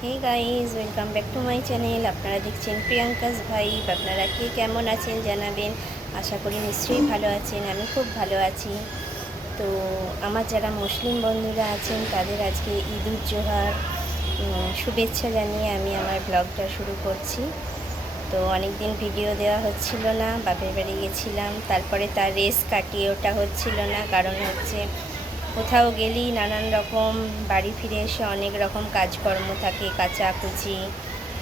Hey guys welcome back to my channel আপনারা দেখছেন Priyanka's ভাই আপনারা কে কেমন আছেন জানাবেন আশা করি নিশ্চয়ই ভালো আছেন আমি খুব ভালো আছি তো আমার যারা মুসলিম বন্ধুরা আছেন তাদের আজকে ঈদ উম, শুভেচ্ছা জানিয়ে আমি আমার ব্লগটা শুরু করছি। তো অনেক দিন ভিডিও দেওয়া হচ্ছিল না বাপের বাড়ি গেছিলাম। তারপরে তার রেস কাটিয়ে ওটা হচ্ছিল না কারণ হচ্ছে কোথাও গেলেই নানান রকম বাড়ি ফিরে এসে অনেক রকম কাজকর্ম থাকে, কাচাকুচি,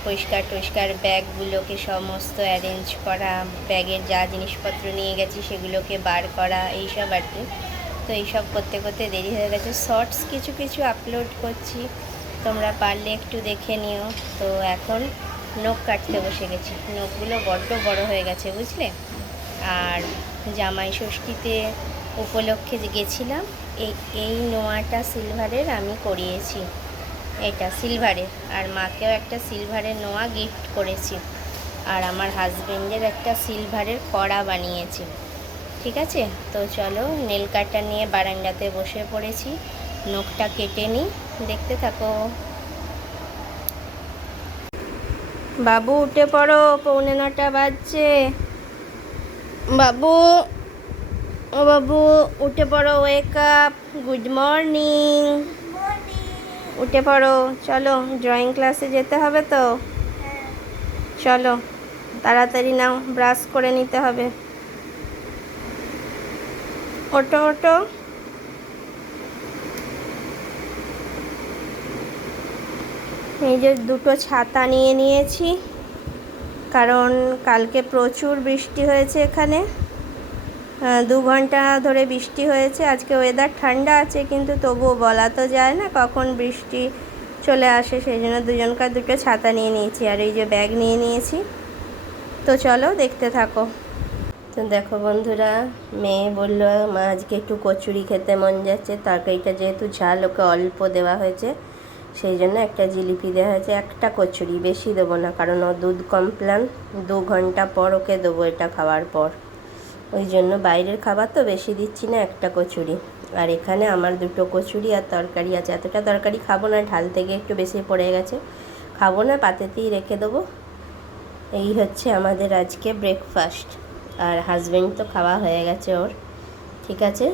পরিষ্কার টরিষ্কার ব্যাগগুলোকে সমস্ত অ্যারেঞ্জ করা, ব্যাগের যা জিনিসপত্র নিয়ে গেছি সেগুলোকে বার করা, এইসব আর কি। তো এইসব করতে করতে দেরি হয়ে গেছে। শর্টস কিছু কিছু আপলোড করছি, তোমরা পারলে একটু দেখে নিও। তো এখন নখ কাটতে বসে গেছি। নখগুলো বড্ড বড় হয়ে গেছে, বুঝলে? আর জামাই ষষ্ঠীতে উপলক্ষে গেছিলাম এই নোয়াটা সিলভারের আমি করিয়েছি। এটা সিলভারের আর মাকেও একটা সিলভারের নোয়া গিফট করেছি। আর আমার হাজবেন্ডের একটা সিলভারের কড়া বানিয়েছি। ঠিক আছে? তো চলো নেল কাটটা নিয়ে বারান্দাতে বসে পড়েছি। নখটা কেটে নিই। দেখতে থাকো। বাবু, উঠে পড়ো। পৌনে নটা বাজছে। বাবু ও বাবু, উঠে পড়ো ওয়েক আপ গুড মর্নিং উঠে পড়ো। চলো ড্রয়িং ক্লাসে যেতে হবে তো? চলো, তাড়াতাড়ি নাও ব্রাশ করে নিতে হবে। ওটো ওটো এই যে দুটো ছাতা নিয়ে নিয়েছি, কারণ কালকে প্রচুর বৃষ্টি হয়েছে এখানে। দু ঘণ্টা ধরে বৃষ্টি হয়েছে, আজকে ওয়েদার ঠান্ডা আছে, কিন্তু তবুও বলা তো যায় না কখন বৃষ্টি চলে আসে, সেই জন্য দুজনকার দুটো ছাতা নিয়ে নিয়েছি, আর এই যে ব্যাগ নিয়ে নিয়েছি। তো চলো দেখতে থাকো। তো দেখো বন্ধুরা, মেয়ে বলল, মা, আজকে একটু কচুরি খেতে মন যাচ্ছে, তরকারিটা যেহেতু ঝাল, ওকে অল্প দেওয়া হয়েছে, সেই জন্য একটা জিলিপি দেওয়া হয়েছে, একটা কচুরি, বেশি দেবো না, কারণ ও দুধ কমপ্লান দু ঘণ্টা পর ওকে দেবো এটা খাওয়ার পর। ওই জন্য বাইরের খাবার তো বেশি দিচ্ছি না, একটা কচুরি। আর এখানে আমার দুটো কচুরি আর তরকারি আছে। এতটা তরকারি খাব না, ঢাল থেকে একটু বেশি পড়ে গেছে। খাব না, পাতেতেই রেখে দেবো। এই হচ্ছে আমাদের আজকে ব্রেকফাস্ট আর হাজবেন্ড তো খাওয়া হয়ে গেছে ওর। ঠিক আছে?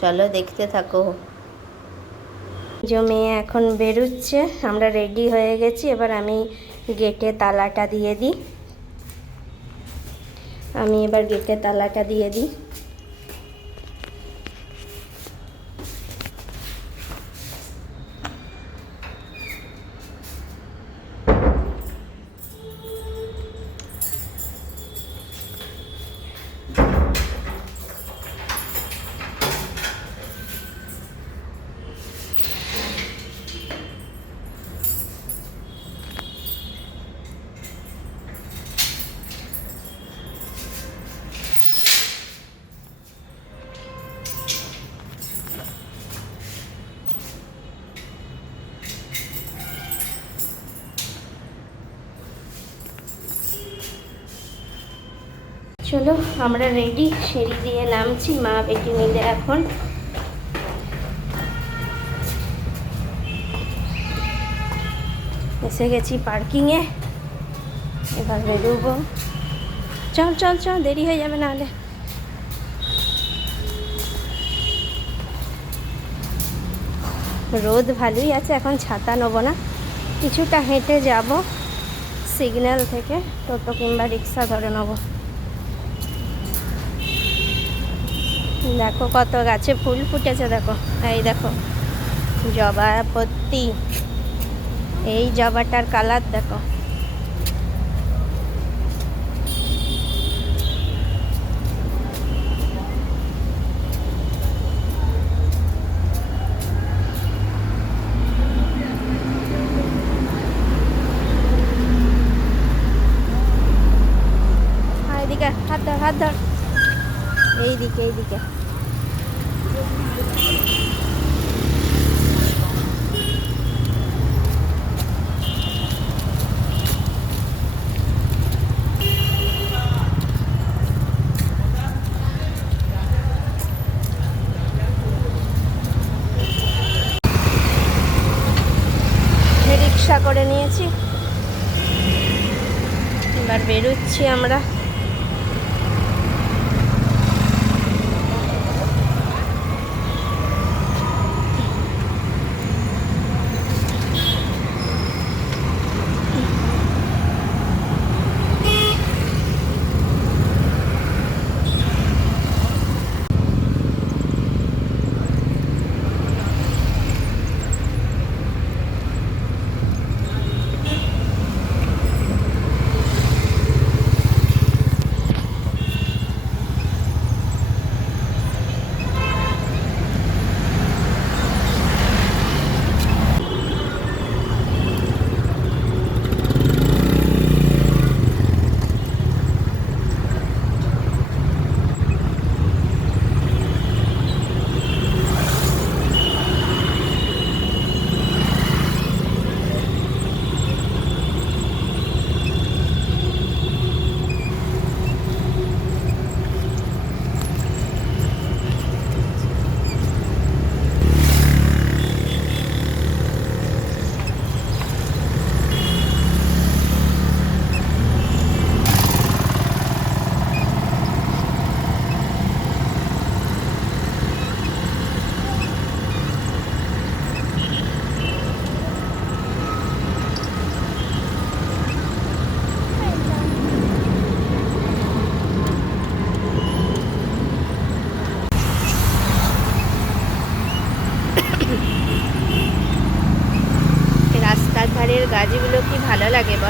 চলো দেখতে থাকো। মেয়ে এখন বেরোচ্ছে। আমরা রেডি হয়ে গেছি। এবার আমি গেটে তালাটা দিয়ে দিই। আমি এবার গেটে তালাটা দিয়ে দিই। চলো, আমরা রেডি সিঁড়ি দিয়ে নামছি, মা বেটি মিলে এখন। এসে গেছি পার্কিংয়ে এবার বেরোবো। চল চল চল, দেরি হয়ে যাবে নাহলে। রোদ ভালোই আছে, এখন ছাতা নেব না। কিছুটা হেঁটে যাব। সিগন্যাল থেকে টোটো কিংবা রিক্সা ধরে নেব। দেখো কত গাছে ফুল ফুটেছে, দেখো। এই দেখো জবা পত্তি এই জবাটার কালার দেখো। হাত ধর হাত ধর। এইদিকে এইদিকে। রিক্সা করে নিয়েছি। এবার বেরোচ্ছি আমরা।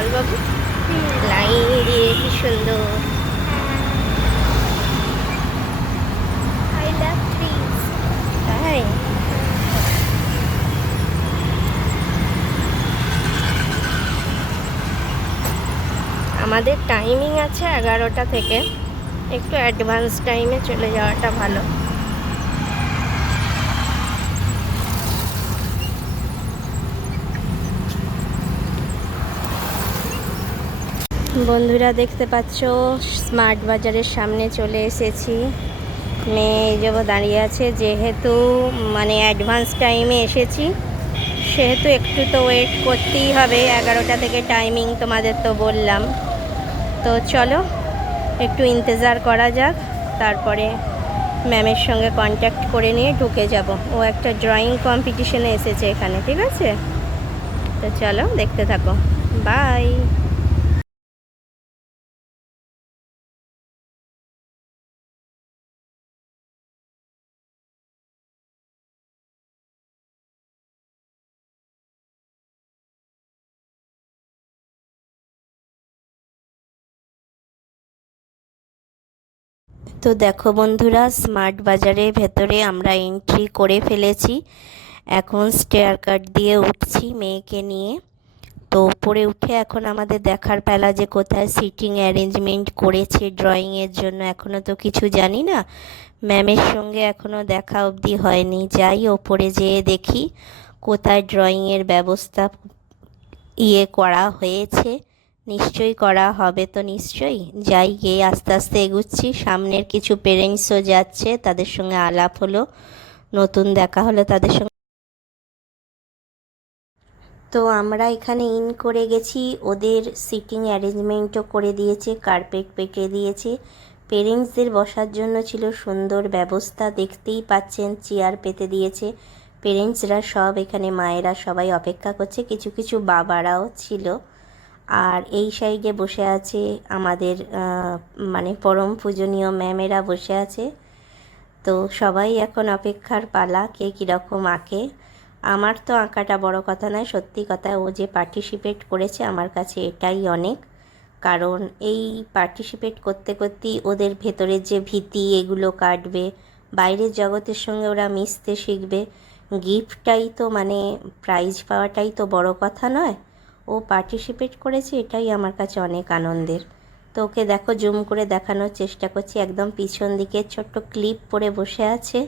ভালো বল বাবু লাইন দিয়ে কি সুন্দর. তাই? আমাদের টাইমিং আছে এগারোটা থেকে। একটু অ্যাডভান্স টাইমে চলে যাওয়াটা ভালো। বন্ধুরা দেখতে পাচ্ছ, স্মার্ট বাজারের সামনে চলে এসেছি। মেয়ে এই যে দাঁড়িয়ে আছে, যেহেতু মানে অ্যাডভান্স টাইমে এসেছি, সেহেতু একটু তো ওয়েট করতেই হবে, এগারোটা থেকে টাইমিং তোমাদের তো বললাম। তো চলো, একটু ইন্তজার করা যাক, তারপরে ম্যামের সঙ্গে কন্ট্যাক্ট করে নিয়ে ঢুকে যাব। ও একটা ড্রয়িং কম্পিটিশনে এসেছে এখানে, ঠিক আছে? তো চলো, দেখতে থাকো। বাই তো দেখো বন্ধুরা স্মার্ট বাজারের ভেতরে আমরা এন্ট্রি করে ফেলেছি। এখন স্টেয়ার কাট দিয়ে উঠছি মেয়েকে নিয়ে। তো উপরে উঠে এখন আমাদের দেখার পেলা যে কোথায় সিটিং অ্যারেঞ্জমেন্ট করেছে ড্রয়িংয়ের জন্য এখনও তো কিছু জানি না। ম্যামের সঙ্গে এখনও দেখা অবধি হয়নি। যাই ওপরে যেয়ে দেখি কোথায় ড্রয়িংয়ের ব্যবস্থা ইয়ে করা হয়েছে। নিশ্চয়ই করা হবে তো নিশ্চয়ই। যাই গিয়ে আস্তে আস্তে এগুচ্ছি, সামনের কিছু পেরেন্টসও যাচ্ছে, তাদের সঙ্গে আলাপ হলো, নতুন দেখা হলো তাদের সঙ্গে। তো আমরা এখানে ইন করে গেছি, ওদের সিটিং অ্যারেঞ্জমেন্টও করে দিয়েছে কার্পেট পেতে দিয়েছে। পেরেন্টসদের বসার জন্য ছিল সুন্দর ব্যবস্থা, দেখতেই পাচ্ছেন চেয়ার পেতে দিয়েছে। পেরেন্টসরা সব এখানে মায়েরা সবাই অপেক্ষা করছে, কিছু কিছু বাবারাও ছিল। আর এই সাইডে বসে আছে আমাদের মানে পরম পূজনীয় ম্যামেরা বসে আছে। তো সবাই এখন অপেক্ষার পালা, কে কীরকম আঁকে। আমার তো আঁকাটা বড় কথা নয়, সত্যি কথা ও যে পার্টিসিপেট করেছে আমার কাছে এটাই অনেক। কারণ এই পার্টিসিপেট করতে করতেই ওদের ভেতরের যে ভীতি, এগুলো কাটবে। বাইরের জগতের সঙ্গে ওরা মিশতে শিখবে। গিফটটাই তো মানে প্রাইজ পাওয়াটাই তো বড় কথা নয়। ও পার্টিসিপেট করেছে, এটাই আমার কাছে অনেক আনন্দের। তো ওকে দেখো জুম করে দেখানোর চেষ্টা করছি, একদম পিছন দিকে ছোট্ট ক্লিপ পরে বসে আছে।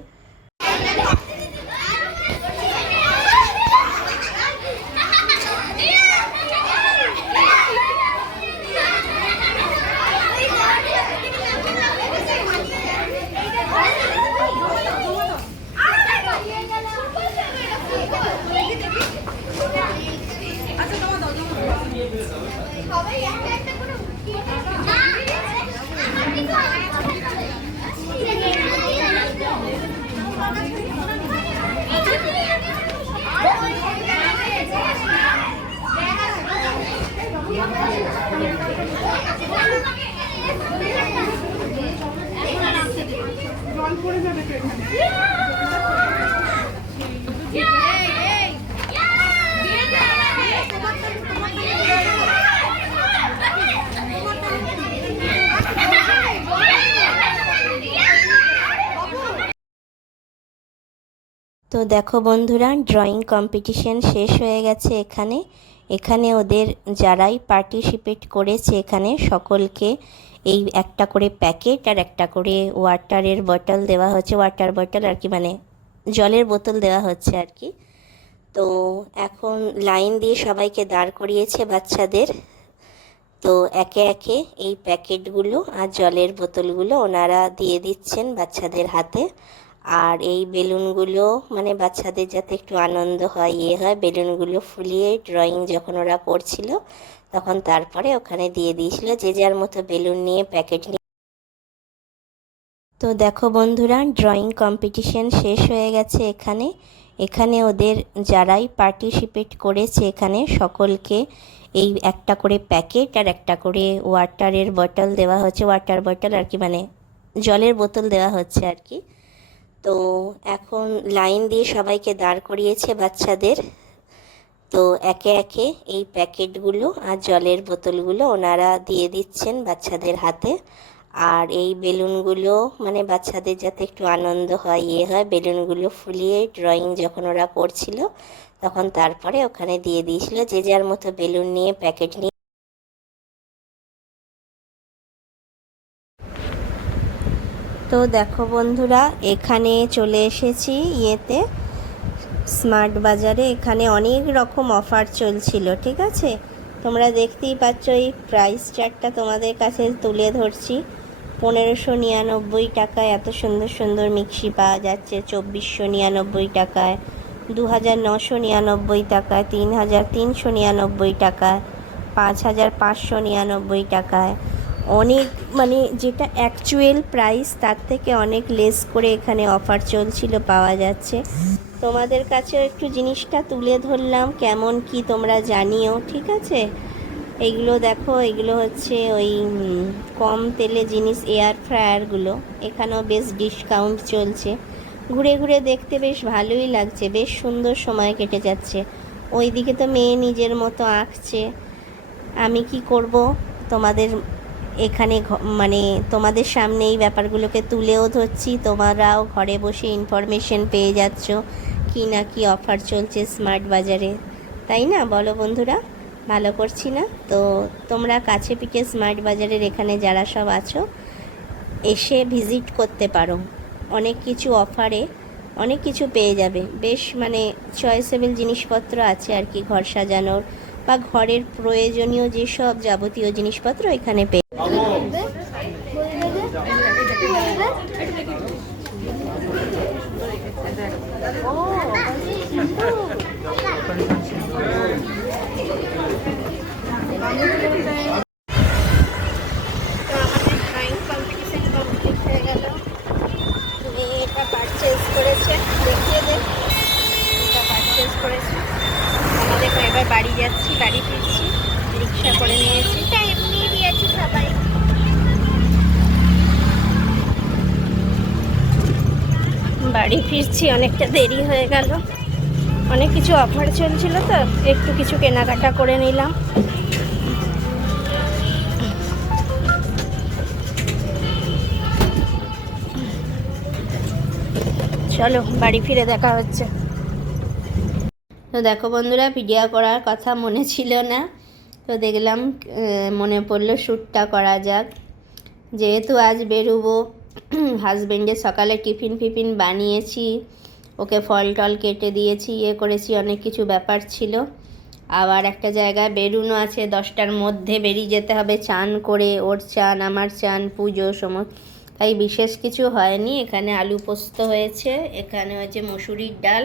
দেখো বন্ধুরা ড্রয়িং কম্পিটিশন শেষ হয়ে গেছে এখানে। এখানে ওদের যারাই পার্টিসিপেট করেছে এখানে, সকলকে এই একটা করে প্যাকেট আর একটা করে ওয়াটারের বটল দেওয়া হচ্ছে। ওয়াটার বটল আর কি মানে জলের বোতল দেওয়া হচ্ছে আর কি। তো এখন লাইন দিয়ে সবাইকে দাঁড় করিয়েছে বাচ্চাদের। তো একে একে এই প্যাকেটগুলো আর জলের বোতলগুলো ওনারা দিয়ে দিচ্ছেন বাচ্চাদের হাতে। আর এই বেলুনগুলো মানে বাচ্চাদের যাতে একটু আনন্দ হয় ইয়ে হয়, বেলুনগুলো ফুলিয়ে ড্রয়িং যখন ওরা করছিল তখন তারপরে ওখানে দিয়ে দিয়েছিল যে যার মতো বেলুন নিয়ে প্যাকেট নিয়ে। তো দেখো বন্ধুরা ড্রয়িং কম্পিটিশন শেষ হয়ে গেছে এখানে। এখানে ওদের যারাই পার্টিসিপেট করেছে এখানে, সকলকে এই একটা করে প্যাকেট আর একটা করে ওয়াটারের বটল দেওয়া হচ্ছে ওয়াটার বটল আর কি মানে জলের বোতল দেওয়া হচ্ছে আর কি। তো এখন লাইন দিয়ে সবাইকে দাঁড় করিয়েছে বাচ্চাদের। তো একে একে এই প্যাকেটগুলো আর জলের বোতলগুলো ওনারা দিয়ে দিচ্ছেন বাচ্চাদের হাতে। আর এই বেলুনগুলো মানে বাচ্চাদের যাতে একটু আনন্দ হয় ইয়ে হয়, বেলুনগুলো ফুলিয়ে ড্রয়িং যখন ওরা করছিল তখন তারপরে ওখানে দিয়ে দিয়েছিল যে যার মতো বেলুন নিয়ে প্যাকেট নিয়ে তো দেখো বন্ধুরা, এখানে চলে এসেছি ইয়েতে, স্মার্ট বাজারে। এখানে অনেক রকম অফার চলছিল, ঠিক আছে? তোমরা দেখতেই পাচ্ছ এই প্রাইস চার্টটা তোমাদের কাছে তুলে ধরছি। পনেরোশো নিরানব্বই টাকায় এত সুন্দর সুন্দর মিক্সি পাওয়া যাচ্ছে, চব্বিশশো নিরানব্বই টাকায় দু হাজার নশো নিরানব্বই টাকায় তিন হাজার তিনশো নিরানব্বই টাকায় পাঁচ হাজার পাঁচশো নিরানব্বই টাকায়। অনেক মানে যেটা অ্যাকচুয়াল প্রাইস তার থেকে অনেক লেস করে এখানে অফার চলছিল পাওয়া যাচ্ছে। তোমাদের কাছেও একটু জিনিসটা তুলে ধরলাম, কেমন কি তোমরা জানিও, ঠিক আছে? এইগুলো দেখো, এগুলো হচ্ছে ওই কম তেলে জিনিস এয়ার ফ্রায়ারগুলো এখানেও বেশ ডিসকাউন্ট চলছে। ঘুরে ঘুরে দেখতে বেশ ভালোই লাগছে, বেশ সুন্দর সময় কেটে যাচ্ছে। ওইদিকে তো মেয়ে নিজের মতো আঁকছে। আমি কি করব? তোমাদের এখানে মানে তোমাদের সামনে এই ব্যাপারগুলোকে তুলেও ধরছি। তোমরাও ঘরে বসে ইনফরমেশন পেয়ে যাচ্ছ কি না কি অফার চলছে স্মার্ট বাজারে। তাই না? বলো বন্ধুরা, ভালো করছি না? তো তোমরা কাছে পিঠে স্মার্ট বাজারের এখানে যারা সব আছো, এসে ভিজিট করতে পারো। অনেক কিছু অফারে অনেক কিছু পেয়ে যাবে। বেশ মানে চয়েসেবল জিনিসপত্র আছে আর কি, ঘর সাজানোর বা ঘরের প্রয়োজনীয় যেসব যাবতীয় জিনিসপত্র এখানে পেয়ে তো আমাদের ড্রয়িং কম্পিটিশন কমপ্লিট হয়ে গেল মেয়ে এটা পারচেজ করেছে দেখিয়ে দে এটা পারচেজ করেছে আমরা দেখো এবার বাড়ি যাচ্ছি বাড়ি ফিরছি রিক্সা করে নিয়েছি এটা এমনি দিয়েছি সবাই বাড়ি অনেকটা দেরি হয়ে গেল। অনেক কিছু অফার চলছিল তো, একটু কিছু কেনাকাটা করে নিলাম। চলো, বাড়ি ফিরে দেখা হচ্ছে। তো দেখো বন্ধুরা ভিডিও করার কথা মনে ছিল না। তো দেখলাম মনে পড়ল শ্যুটটা করা যাক। যেহেতু আজ বেরোবো হাজবেন্ডের সকালে টিফিন ফিফিন বানিয়েছি, ওকে ফল টল কেটে দিয়েছি ইয়ে করেছি, অনেক কিছু ব্যাপার ছিল। আবার একটা জায়গায় বেরুনো আছে, দশটার মধ্যে বেরিয়ে যেতে হবে, চান করে ওর চান, আমার চান, পুজো সমস্ত। তাই বিশেষ কিছু হয়নি, এখানে আলু পোস্ত হয়েছে, এখানে হচ্ছে মসুরির ডাল,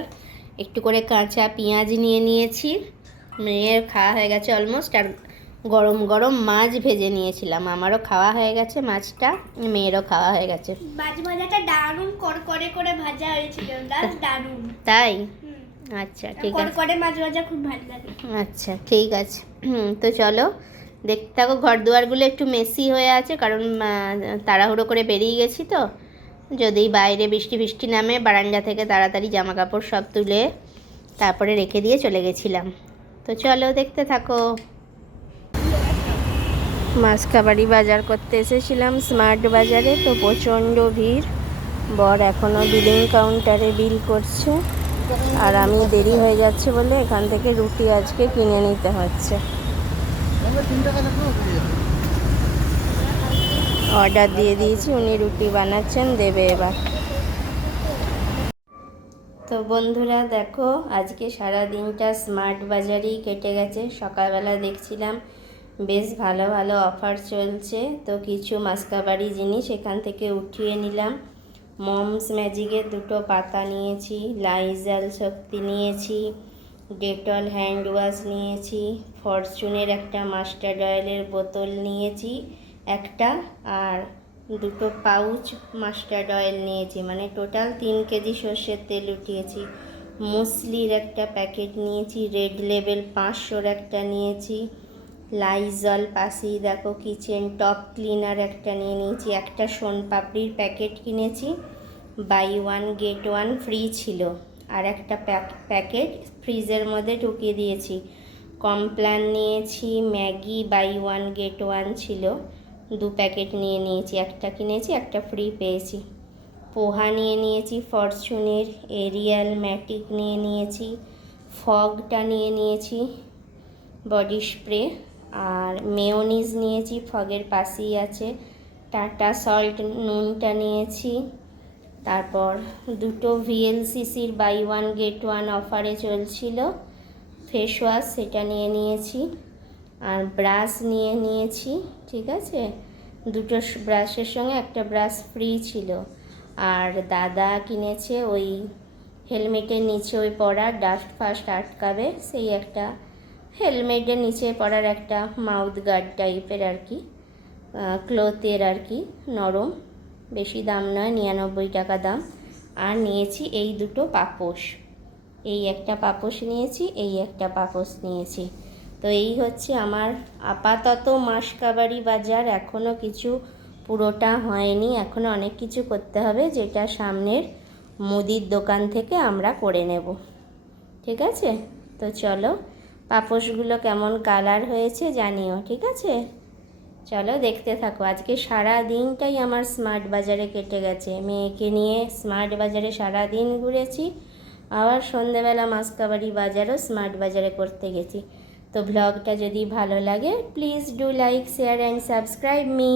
একটু করে কাঁচা পেঁয়াজ নিয়ে নিয়েছি। মেয়ের খাওয়া হয়ে গেছে অলমোস্ট আর গরম গরম মাছ ভেজে নিয়েছিলাম। আমারও খাওয়া হয়ে গেছে মাছটা মেয়েরও খাওয়া হয়ে গেছে। মাছ ভাজাটা দারুণ করকরে করে ভাজা হয়েছিল দারুণ তাই? আচ্ছা ঠিক আছে। করকরে মাছ ভাজা খুব ভালো লাগে। আচ্ছা ঠিক আছে। হুম, তো চলো। দেখতে থাকো ঘর দুয়ারগুলো একটু মেসি হয়ে আছে কারণ তাড়াহুড়ো করে বেরিয়ে গেছি তো। যদি বাইরে বৃষ্টি বৃষ্টি নামে বারান্দা থেকে তাড়াতাড়ি জামা কাপড় সব তুলে তারপরে রেখে দিয়ে চলে গেছিলাম। তো চলো দেখতে থাকো। মাসকাবাড়ি বাজার করতে এসেছিলাম স্মার্ট বাজারে, তো প্রচণ্ড ভিড়। বর এখনও বিলিং কাউন্টারে বিল করছে। আর আমি দেরি হয়ে যাচ্ছে বলে এখান থেকে রুটি আজকে কিনে নিতে হচ্ছে। অর্ডার দিয়ে দিয়েছি, উনি রুটি বানাচ্ছেন, দেবে এবার। তো বন্ধুরা, দেখো, আজকে সারা দিনটা স্মার্ট বাজারেই কেটে গেছে। সকালবেলা দেখছিলাম বেশ ভালো ভালো অফার চলছে। তো কিছু মাসকাবাড়ি জিনিস এখান থেকে উঠিয়ে নিলাম। মমস ম্যাজিকের দুটো পাতা নিয়েছি লাইজাল শক্তি নিয়েছি ডেটল হ্যান্ড ওয়াশ নিয়েছি ফরচুনের একটা মাস্টার্ড অয়েলের বোতল নিয়েছি, একটা আর দুটো পাউচ মাস্টার্ড অয়েল নিয়েছি। মানে টোটাল তিন কেজি সর্ষের তেল উঠিয়েছি। মুসলির একটা প্যাকেট নিয়েছি রেড লেবেল পাঁচশোর একটা নিয়েছি। লাইজল পাশেই দেখো কিচেন টপ ক্লিনার একটা নিয়ে নিয়েছি। একটা সোন পাপড়ির প্যাকেট কিনেছি। Buy one get one free ছিল। আর একটা প্যাকেট ফ্রিজের মধ্যে ঢুকিয়ে দিয়েছি। কমপ্ল্যান নিয়েছি, Maggi buy one get one ছিল। দু প্যাকেট নিয়ে নিয়েছি। একটা কিনেছি, একটা ফ্রি পেয়েছি। পোহা নিয়ে নিয়েছি, ফরচুনের, এরিয়াল, ম্যাটিক নিয়ে নিয়েছি, ফগটা নিয়ে নিয়েছি বডি স্প্রে আর মেয়োনিজ নিয়েছি, ফগের পাশেই আছে। টাটা সল্ট নুনটা নিয়েছি। তারপর দুটো ভিএলসিসির বাই ওয়ান গেট ওয়ান অফারে চলছিল। ফেস ওয়াশ সেটা নিয়ে নিয়েছি। আর ব্রাশ নিয়ে নিয়েছি, ঠিক আছে? দুটো ব্রাশের সঙ্গে একটা ব্রাশ ফ্রি ছিল। আর দাদা কিনেছে ওই হেলমেটের নিচে ওই পড়ার ডাস্ট ফাস্ট আটকাবে, সেই একটা হেলমেটের নিচে পড়ার একটা মাউথ গার্ড টাইপের আর কি। ক্লোথের আর কি, নরম। বেশি দাম নয়, নিরানব্বই টাকা দাম। আর নিয়েছি এই দুটো পাপোশ। এই একটা পাপোশ নিয়েছি, এই একটা পাপোশ নিয়েছি। তো এই হচ্ছে আমার আপাতত মাসকাবাড়ি বাজার। এখনও কিছু পুরোটা হয়নি। এখনও অনেক কিছু করতে হবে, যেটা সামনের মুদির দোকান থেকে আমরা করে নেব। ঠিক আছে? তো চলো পাপোশগুলো কেমন কালার হয়েছে জানিও, ঠিক আছে? চলো দেখতে থাকো, আজকে সারা দিনটাই আমার স্মার্ট বাজারে কেটে গেছে। মেয়েকে নিয়ে স্মার্ট বাজারে সারা দিন ঘুরেছি, আবার সন্ধেবেলা মাসকাবাড়ি বাজারও স্মার্ট বাজারে করতে গেছি। তো ব্লগটা যদি ভালো লাগে please do like share and subscribe me